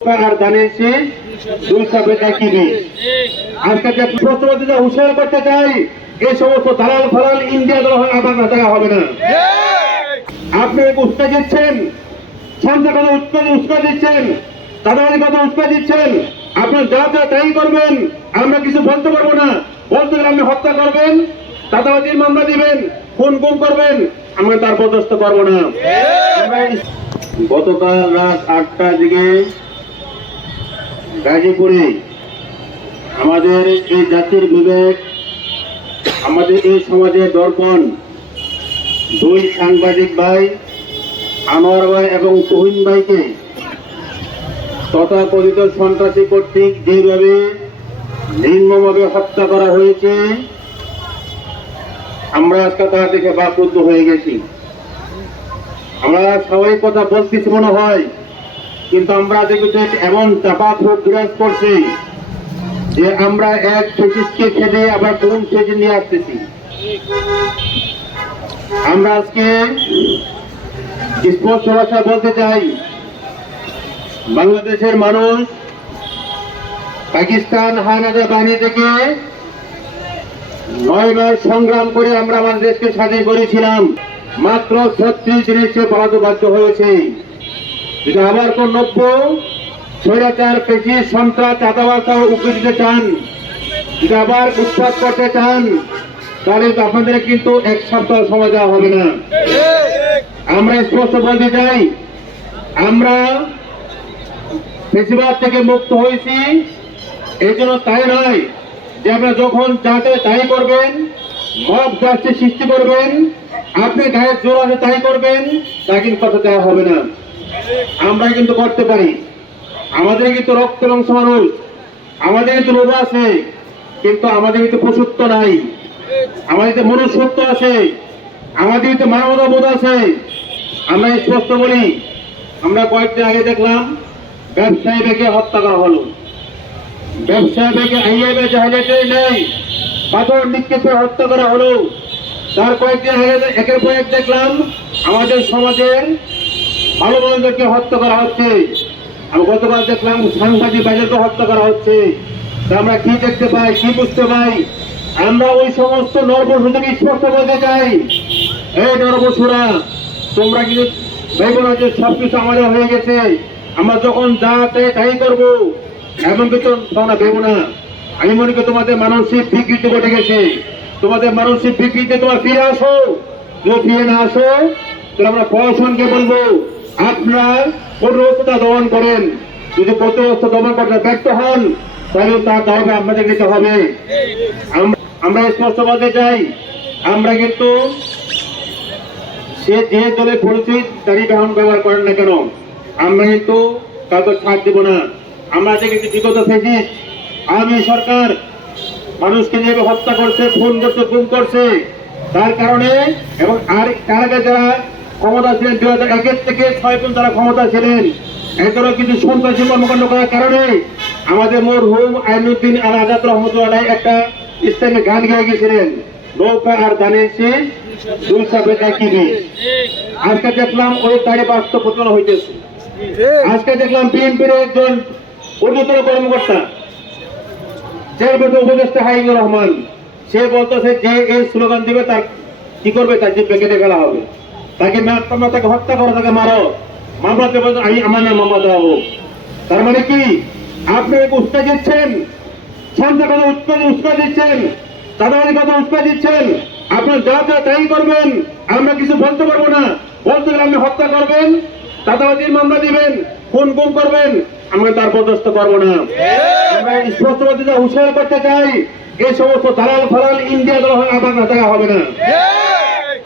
আর ধানের শীষ দুই সাপে একই বীজ আজকে যে প্রশ্নপত্রিকা করতে চাই এই সমস্ত দালাল ফালাল ইন্ডিয়া দল আবার টাকা হবে না। আপনি উৎসাহ দিচ্ছেন সন্ধ্যা কথা উৎসাহ উৎসাহ দিচ্ছেন দাদাবাড়ি কথা উৎসাহ দিচ্ছেন আপনার যা যা তাই করবেন আমরা কিছু বলতে পারব না। বলতে গেলে আপনি হত্যা করবেন দাদাবাজির মামলা দিবেন খুন গুম করবেন আমরা তার বরদস্ত করব না। গতকাল রাত আটটার দিকে গাজীপুরে আমাদের এই জাতির বিবেক, আমাদের এই সমাজের দর্পণ, দুই সাংবাদিক ভাই আমার ভাই এবং তুহিন ভাইকে তথাকথিত সন্ত্রাসী কর্তৃক যেভাবে নির্মমভাবে হত্যা করা হয়েছে, আমরা আজকে তা দেখে বাক্রুদ্ধ হয়ে গেছি। আমরা সবাই কথা বলতেছি মনে হয়। কিন্তু আমরা দেখেছি এমন চাপা ক্ষোভ বিরাজ করছে যে আমরা এক ফেসিসকে খেলে আবার কোন ফেসে নিয়ে আসতেছি। আমরা আজকে স্পষ্ট ভাষা বলতে চাই, বাংলাদেশের মানুষ পাকিস্তান হানাদা বাহিনী থেকে নয় মাস সংগ্রাম করে আমরা আমাদের দেশকে স্বাধীন করেছিলাম। মাত্র ছত্রিশ দিনের সে পালাতে বাধ্য হয়েছে। যদি আবার কোন নব্য স্বৈরাচার পেশি সন্ত্রাস চাঁদাবাদ উকিল দিতে চান। যদি আবার উৎপাদ করতে চান। তাহলে আপনাদের কিন্তু এক সপ্তাহ সময় দেওয়া হবে না। আমরা স্পষ্ট বলতে চাই, আমরা বেশিরভাগ থেকে মুক্ত হয়েছি। এই জন্য তাই নয় যে আপনারা যখন যাতে তাই করবেন, মব জাস্টিস সৃষ্টি করবেন, আপনি গায়ের জোর আছে তাই করবেন, তা কিন্তু কথা দেওয়া হবে না। আমরা কিন্তু করতে পারি। আমাদের কিন্তু রক্ত মাংস মানুষ আমাদের কিন্তু লোভ আছে, কিন্তু আমাদের কিন্তু পশুত্ব নাই। আমাদের মনুষ্যত্ব আছে, আমাদের কিন্তু মানবতা বোধ আছে। আমরা স্পষ্ট বলি, আমরা কয়েকদিন আগে দেখলাম, ব্যবসায়ী বেগে হত্যা করা হলো। ব্যবসায়ী বেগে আইএবে জাহাজেটাই নেই। পাথর নিক্ষেপ হত্যা করা হলো। তার কয়েকদিন আগে একের পর এক দেখলাম, আমাদের সমাজের ভালো মানুষদেরকে হত্যা করা হচ্ছে। আমি গতকাল দেখলাম সাংবাদিক বাজারকে হত্যা করা হচ্ছে। আমরা কি দেখতে পাই, কি বুঝতে পাই? আমরা ওই সমস্ত নরপশুদেরকে স্পষ্ট বলতে চাই। এই নরপশুরা তোমরা কিন্তু ভেবো না যে সবকিছু আমাদের হয়ে গেছে। আমরা যখন যা চাই তাই করব। এমন কিছু তোমরা ভেবো না। আমি মনে করি তোমাদের মানসিক বিকৃতি ঘটে গেছে। তোমাদের মানসিক বিকৃতি, তোমার ফিরে আসো। যদি ফিরে না আসো, তাহলে আমরা প্রশাসনকে বলব। আপনার প্রতিরক্ষতা দমন করেন। যদি প্রতিরক্ষা দমন করতে ব্যর্থ হন, তাহলে তার দাবি আপনাদের নিতে হবে। আমরা স্পষ্ট বলতে চাই, আমরা কিন্তু সে যে দলে পরিচিত, তারই গ্রহণ ব্যবহার করেন না কেন? আমরা কিন্তু কাউকে ছাড় দেব না। আমরা যে কিন্তু বিগত ফেসিস আওয়ামী সরকার, মানুষকে যেভাবে হত্যা করছে, খুন করছে, গুম করছে, তার কারণে এবং আর আগে যারা ক্ষমতা ছিলেন দু হাজার একের থেকে ছয় পর্যন্ত যারা ক্ষমতা ছিলেন এদেরও কিছু সন্ত্রাসী কর্মকাণ্ড করার কারণে আমাদের মরহুম আইনুদ্দিন আল আজাদ রহমতুল্লাহ একটা ইসলামী গান গেয়ে গেছিলেন। নৌকা আর বীজ আজকে দেখলাম ওই তারে বাস্তব প্রচলন হইতেছে। আজকে দেখলাম বিএনপির একজন ঊর্ধ্বতন কর্মকর্তা চেয়ারম্যান উপদেষ্টা হাইবুর রহমান, সে বলতেছে যে এই স্লোগান দিবে তার কি করবে? তার যে কেটে ফেলা হবে। তাকে তোমরা তাকে হত্যা করো, তাকে মারো। মামলা আমি আমার নামে মামলা দেওয়া হোক তার মানে কি? আপনি উৎসাহ দিচ্ছেন? সন্ধ্যা কথা উৎসাহ উৎসাহ দিচ্ছেন? দাদাবাড়ি কথা উৎসাহ দিচ্ছেন? আপনার যা যা তাই করবেন, আমরা কিছু বলতে পারব না। বলতে গেলে আপনি হত্যা করবেন দাদাবাজির মামলা দিবেন, খুন গুম করবেন, আমরা তার বরদস্ত করব না। আমরা স্পষ্ট বলতে হুঁশিয়ার করতে চাই, এই সমস্ত দালাল ফালাল ইন্ডিয়া দল আবার টাকা হবে না।